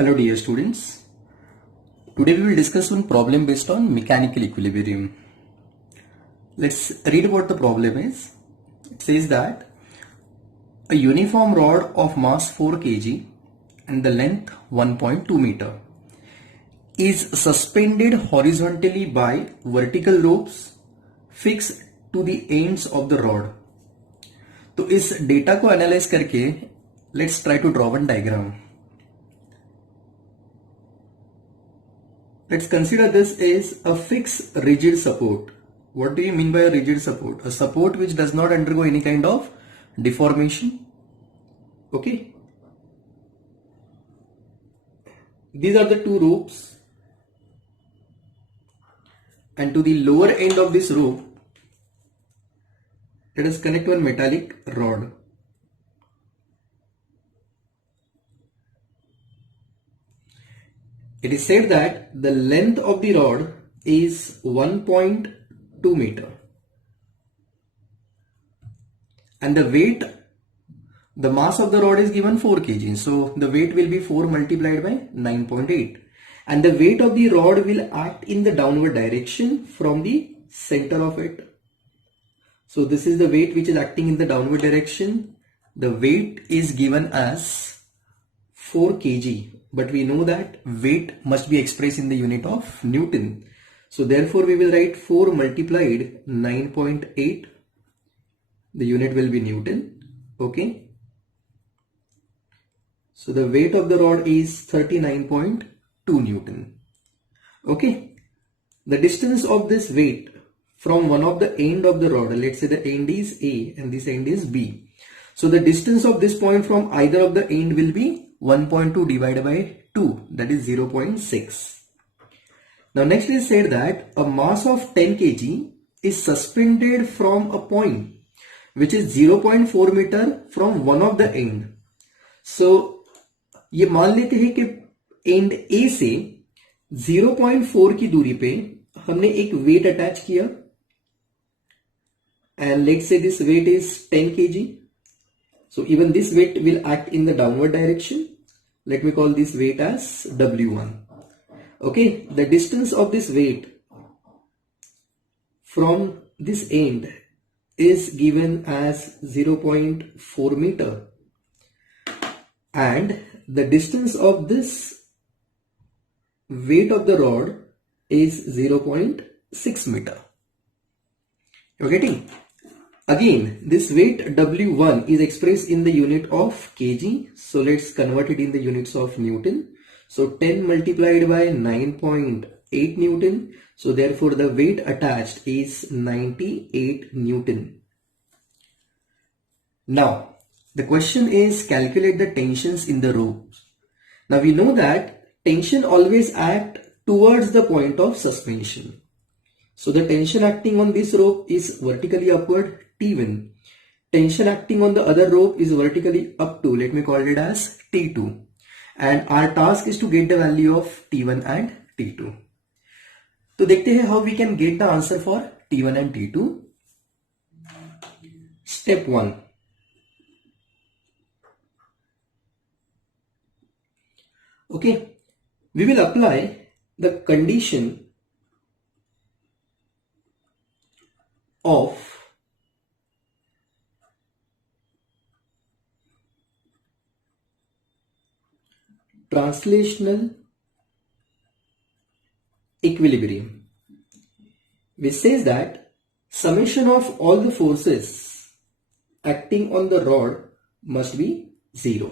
Hello dear students. Today we will discuss one problem based on mechanical equilibrium. Let's read what the problem is. It says that a uniform rod of mass 4 kg and the length 1.2 meter is suspended horizontally by vertical ropes fixed to the ends of the rod. तो इस data को analyse करके let's try to draw one diagram. Let's consider this is a fixed rigid support. What do you mean by a rigid support? A support which does not undergo any kind of deformation. Okay. These are the two ropes, and to the lower end of this rope, let us connect one metallic rod. It is said that the length of the rod is 1.2 meter and the weight, the mass of the rod is given 4 kg. So the weight will be 4 multiplied by 9.8 and the weight of the rod will act in the downward direction from the center of it. So this is the weight which is acting in the downward direction. The weight is given as 4 kg. But we know that weight must be expressed in the unit of Newton. So therefore we will write 4 multiplied 9.8. The unit will be Newton. Okay. So the weight of the rod is 39.2 Newton. Okay. The distance of this weight from one of the end of the rod, let's say the end is A and this end is B. So the distance of this point from either of the end will be 1.2 divided by 2, that is 0.6. Now next is said that a mass of 10 kg is suspended from a point which is 0.4 meter from one of the end. So ये मान लेते हैं कि end A से 0.4 की दूरी पे हमने एक weight attach किया and let's say this weight is 10 kg. So even this weight will act in the downward direction. Let me call this weight as W1. Okay, the distance of this weight from this end is given as 0.4 meter and the distance of this weight of the rod is 0.6 meter. You're getting? Again, this weight W1 is expressed in the unit of kg. So let's convert it in the units of Newton. So 10 multiplied by 9.8 Newton. So therefore the weight attached is 98 Newton. Now the question is calculate the tensions in the ropes. Now we know that tension always act towards the point of suspension. So the tension acting on this rope is vertically upward, T1. Tension acting on the other rope is vertically up to, let me call it as T2. And our task is to get the value of T1 and T2. तो देखते हैं how we can get the answer for T1 and T2. Step 1. Okay, we will apply the condition of translational equilibrium, which says that summation of all the forces acting on the rod must be 0.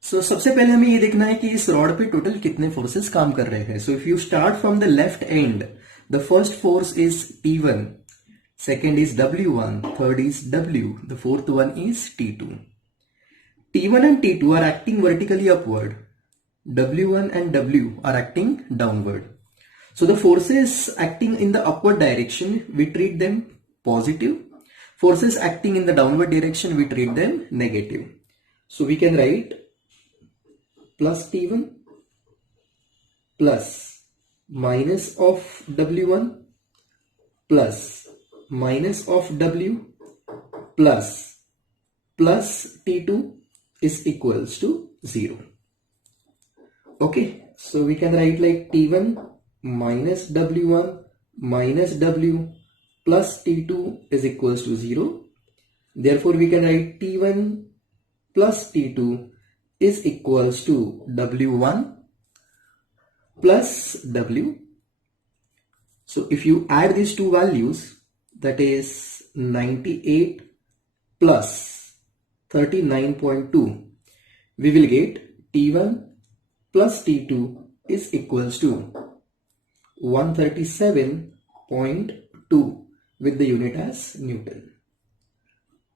So सबसे पहले हमें ये देखना है कि इस rod पे total कितने फोर्सेस काम कर रहे हैं. So if you start from the left end, the first force is T1, second is W1, third is W, the fourth one is T2. T1 and T2 are acting vertically upward. W1 and W are acting downward. So the forces acting in the upward direction, we treat them positive. Forces acting in the downward direction, we treat them negative. So we can write plus T1 plus minus of W1 plus minus of W plus T2 is equals to 0. Okay, so we can write like T1 minus W1 minus W plus T2 is equals to 0. Therefore, we can write T1 plus T2 is equals to W1 plus W. So if you add these two values, that is 98 plus 39.2, we will get T1 plus T2 is equals to 137.2 with the unit as Newton.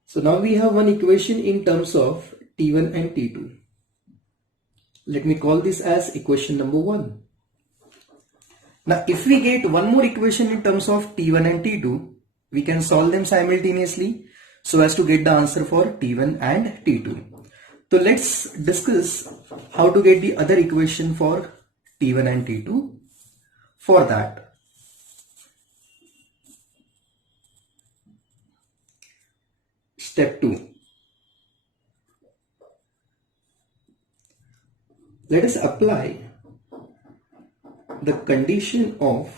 So now we have one equation in terms of T1 and T2. Let me call this as equation number 1. Now if we get one more equation in terms of T1 and T2, we can solve them simultaneously so as to get the answer for T1 and T2. So let's discuss how to get the other equation for T1 and T2. For that, step 2. Let us apply the condition of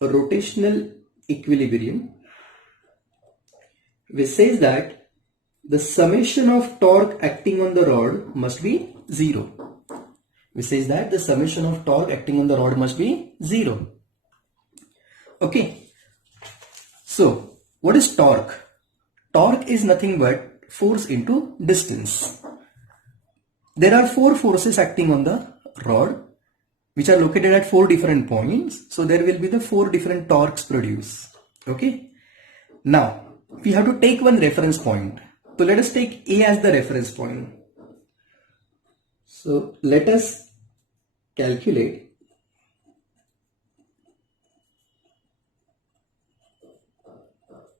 rotational equilibrium, which says that the summation of torque acting on the rod must be 0. Which says that the summation of torque acting on the rod must be 0. Okay. So, what is torque? Torque is nothing but force into distance. There are 4 forces acting on the rod, which are located at 4 different points. So there will be the 4 different torques produced. Okay. Now we have to take one reference point. So let us take A as the reference point. So let us calculate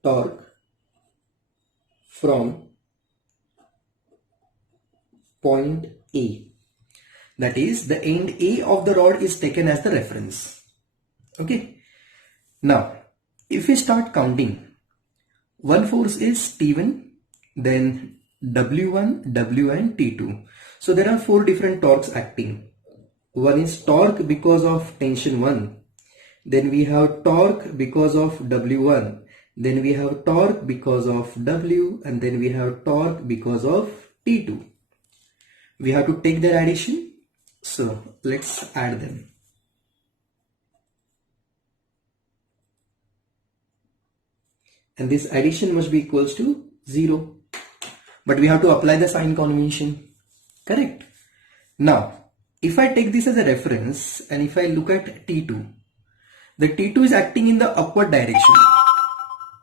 torque from point A. That is, the end A of the rod is taken as the reference. Okay. Now, if we start counting, one force is T1, then W1, W and T2. So there are 4 different torques acting. One is torque because of tension 1. Then we have torque because of W1. Then we have torque because of W, and then we have torque because of T2. We have to take their addition. So let's add them. And this addition must be equals to 0. But we have to apply the sign convention. Correct? Now, if I take this as a reference and if I look at T2, the T2 is acting in the upward direction.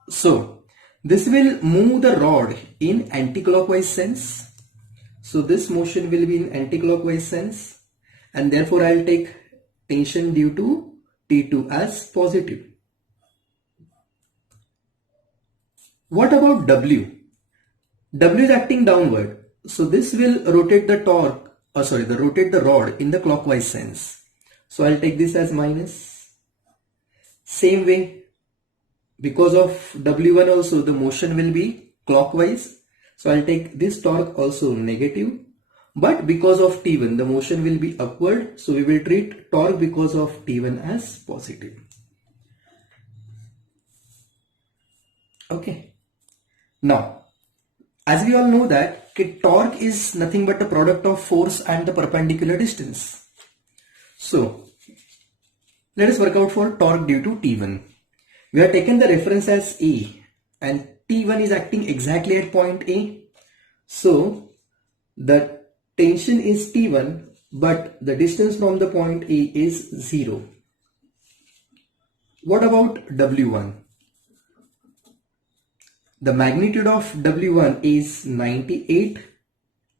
So this will move the rod in anti-clockwise sense. So this motion will be in anti-clockwise sense. And therefore I'll take tension due to T2 as positive. What about W? W is acting downward. So this will rotate the rotate the rod in the clockwise sense. So I'll take this as minus. Same way, because of W1 also the motion will be clockwise. So I'll take this torque also negative. But because of T1, the motion will be upward. So we will treat torque because of T1 as positive. Okay. Now, as we all know that torque is nothing but the product of force and the perpendicular distance. So let us work out for torque due to T1. We have taken the reference as A and T1 is acting exactly at point A. So the tension is T1, but the distance from the point A is 0. What about W1? The magnitude of W1 is 98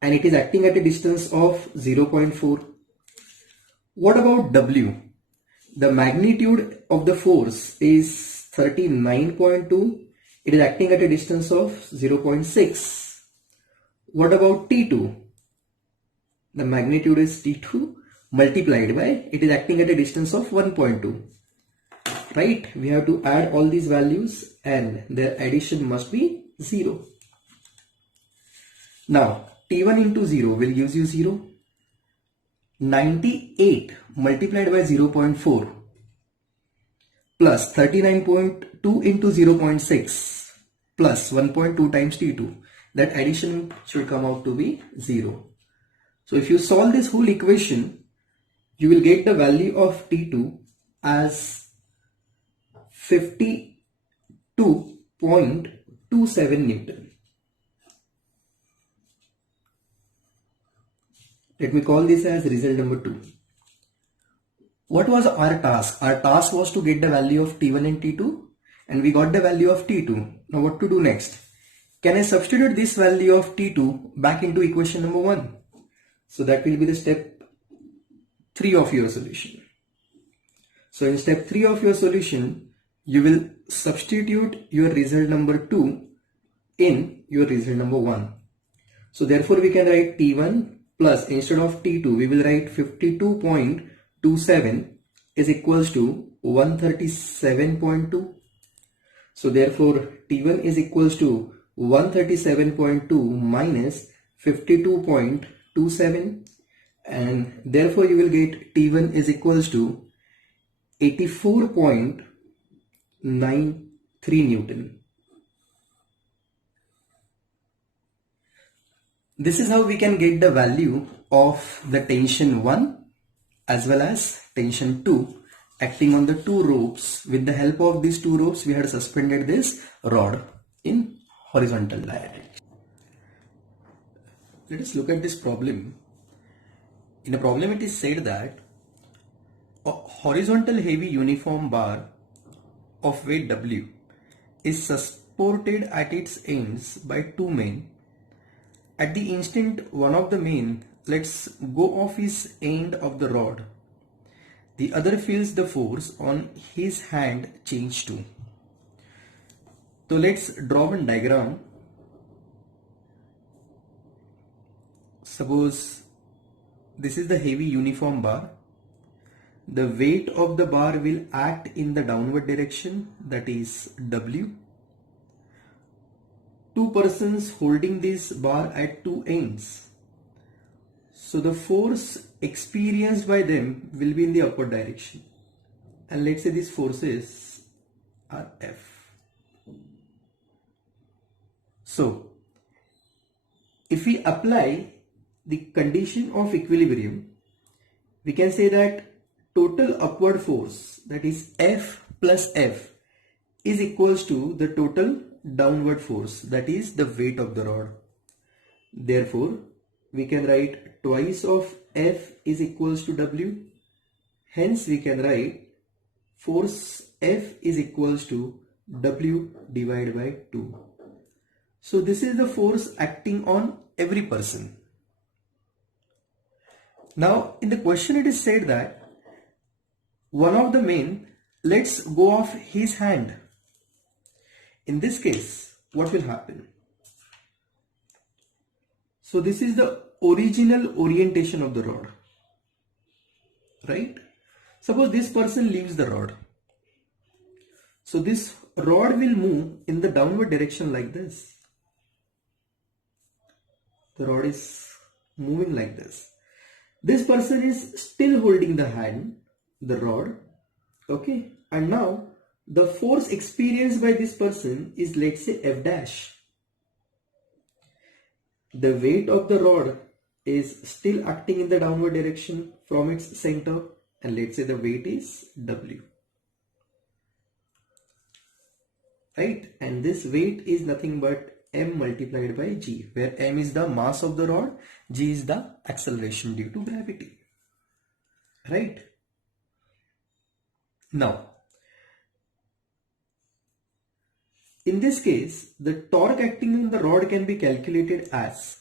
and it is acting at a distance of 0.4. What about W? The magnitude of the force is 39.2. It is acting at a distance of 0.6. What about T2? The magnitude is T2 multiplied by, it is acting at a distance of 1.2. Right? We have to add all these values and their addition must be 0. Now T1 into 0 will gives you 0. 98 multiplied by 0.4 plus 39.2 into 0.6 plus 1.2 times T2. That addition should come out to be 0. So if you solve this whole equation, you will get the value of T2 as 52.27 Newton. Let me call this as result number 2. What was our task? Our task was to get the value of T1 and T2, and we got the value of T2. Now what to do next? Can I substitute this value of T2 back into equation number 1? So that will be the step 3 of your solution. So in step 3 of your solution, you will substitute your result number 2 in your result number 1. So therefore we can write T1 plus, instead of T2 we will write 52.27 is equals to 137.2. So therefore T1 is equals to 137.2 minus 52.27, and therefore you will get T1 is equals to 84.93 Newton. This is how we can get the value of the tension 1 as well as tension 2 acting on the two ropes. With the help of these two ropes, we had suspended this rod in horizontal direction. Let us look at this problem. In the problem it is said that a horizontal heavy uniform bar of weight W is supported at its ends by two men. At the instant one of the men lets go of his end of the rod, the other feels the force on his hand change too. So let's draw one diagram. Suppose this is the heavy uniform bar. The weight of the bar will act in the downward direction, that is W. Two persons holding this bar at two ends. So the force experienced by them will be in the upward direction. And let's say these forces are F. So if we apply the condition of equilibrium, we can say that total upward force, that is F plus F, is equals to the total downward force, that is the weight of the rod. Therefore we can write twice of F is equals to W. Hence we can write force F is equals to W divided by 2. So this is the force acting on every person. Now in the question it is said that one of the men lets go of his hand. In this case, what will happen? So this is the original orientation of the rod, right? Suppose this person leaves the rod. So this rod will move in the downward direction like this. The rod is moving like this. This person is still holding the hand, the rod, okay? And now the force experienced by this person is, let's say, F dash. The weight of the rod is still acting in the downward direction from its center, and let's say the weight is W, right? And this weight is nothing but M multiplied by G, where M is the mass of the rod, G is the acceleration due to gravity, right? Now in this case, the torque acting on the rod can be calculated as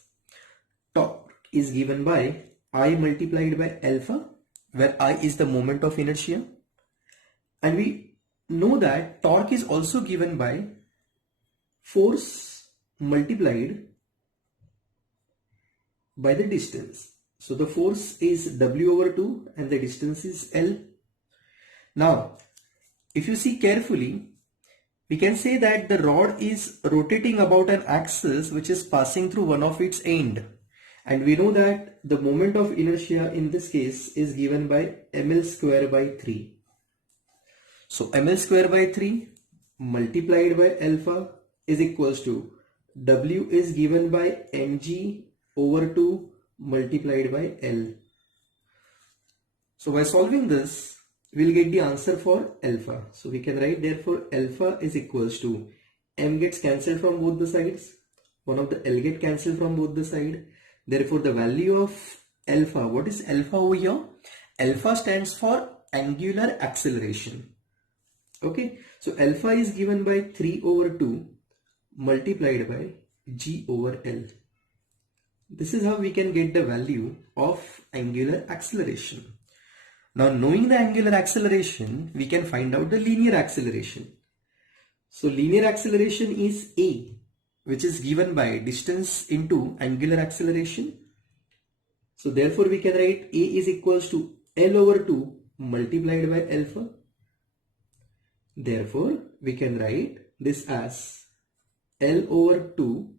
torque is given by I multiplied by alpha, where I is the moment of inertia, and we know that torque is also given by force multiplied by the distance. So the force is W over 2 and the distance is L. Now if you see carefully, We can say that the rod is rotating about an axis which is passing through one of its end. And we know that the moment of inertia in this case is given by ml square by 3. So ml square by 3 multiplied by alpha is equals to W is given by mg over 2 multiplied by L. So by solving this, we'll get the answer for alpha. So we can write therefore alpha is equals to m gets cancelled from both the sides. One of the L get cancelled from both the side. Therefore the value of alpha, what is alpha over here? Alpha stands for angular acceleration. Okay, so alpha is given by 3 over 2 multiplied by g over L. This is how we can get the value of angular acceleration. Now knowing the angular acceleration, we can find out the linear acceleration. So linear acceleration is a, which is given by distance into angular acceleration. So therefore we can write a is equals to L over 2 multiplied by alpha. Therefore we can write this as L over 2.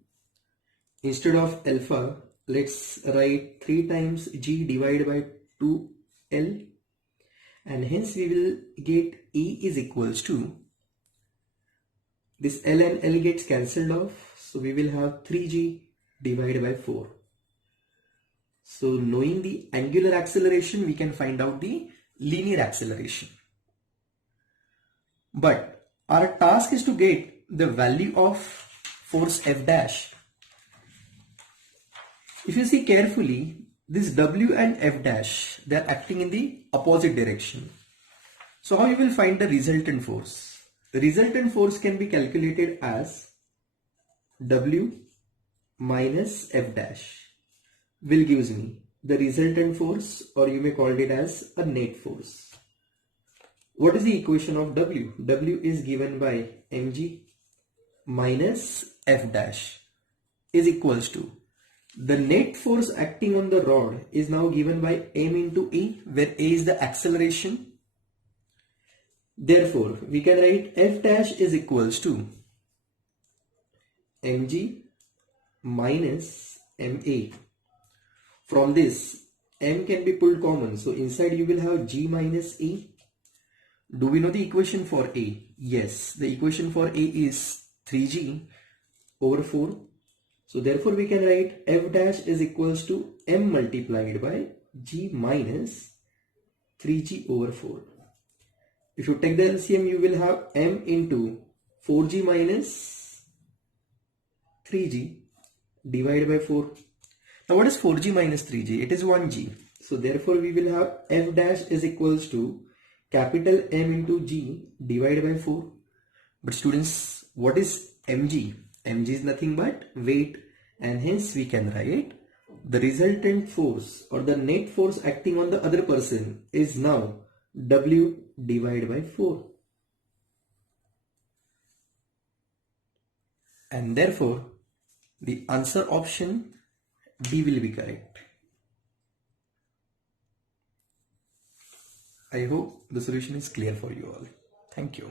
Instead of alpha, let's write 3 times g divided by 2L. And hence we will get E is equals to, this L and L gets cancelled off, so we will have 3g divided by 4. So knowing the angular acceleration, we can find out the linear acceleration. But our task is to get the value of force F dash. If you see carefully, this W and F dash, they are acting in the opposite direction. So how you will find the resultant force? The resultant force can be calculated as W minus F dash will gives me the resultant force, or you may call it as a net force. What is the equation of W? W is given by mg minus F dash is equals to, the net force acting on the rod is now given by m into E, where A is the acceleration. Therefore, we can write F dash is equals to mg minus ma. From this, m can be pulled common. So inside you will have g minus E. Do we know the equation for A? Yes, the equation for A is 3g over 4. So therefore we can write F dash is equals to m multiplied by g minus 3g over 4. If you take the LCM, you will have m into 4g minus 3g divided by 4. Now what is 4g minus 3g? It is 1g. So therefore we will have F dash is equals to capital M into g divided by 4. But students, what is mg? Mg is nothing but weight, and hence we can write the resultant force or the net force acting on the other person is now W divided by 4. And therefore the answer option D will be correct. I hope the solution is clear for you all. Thank you.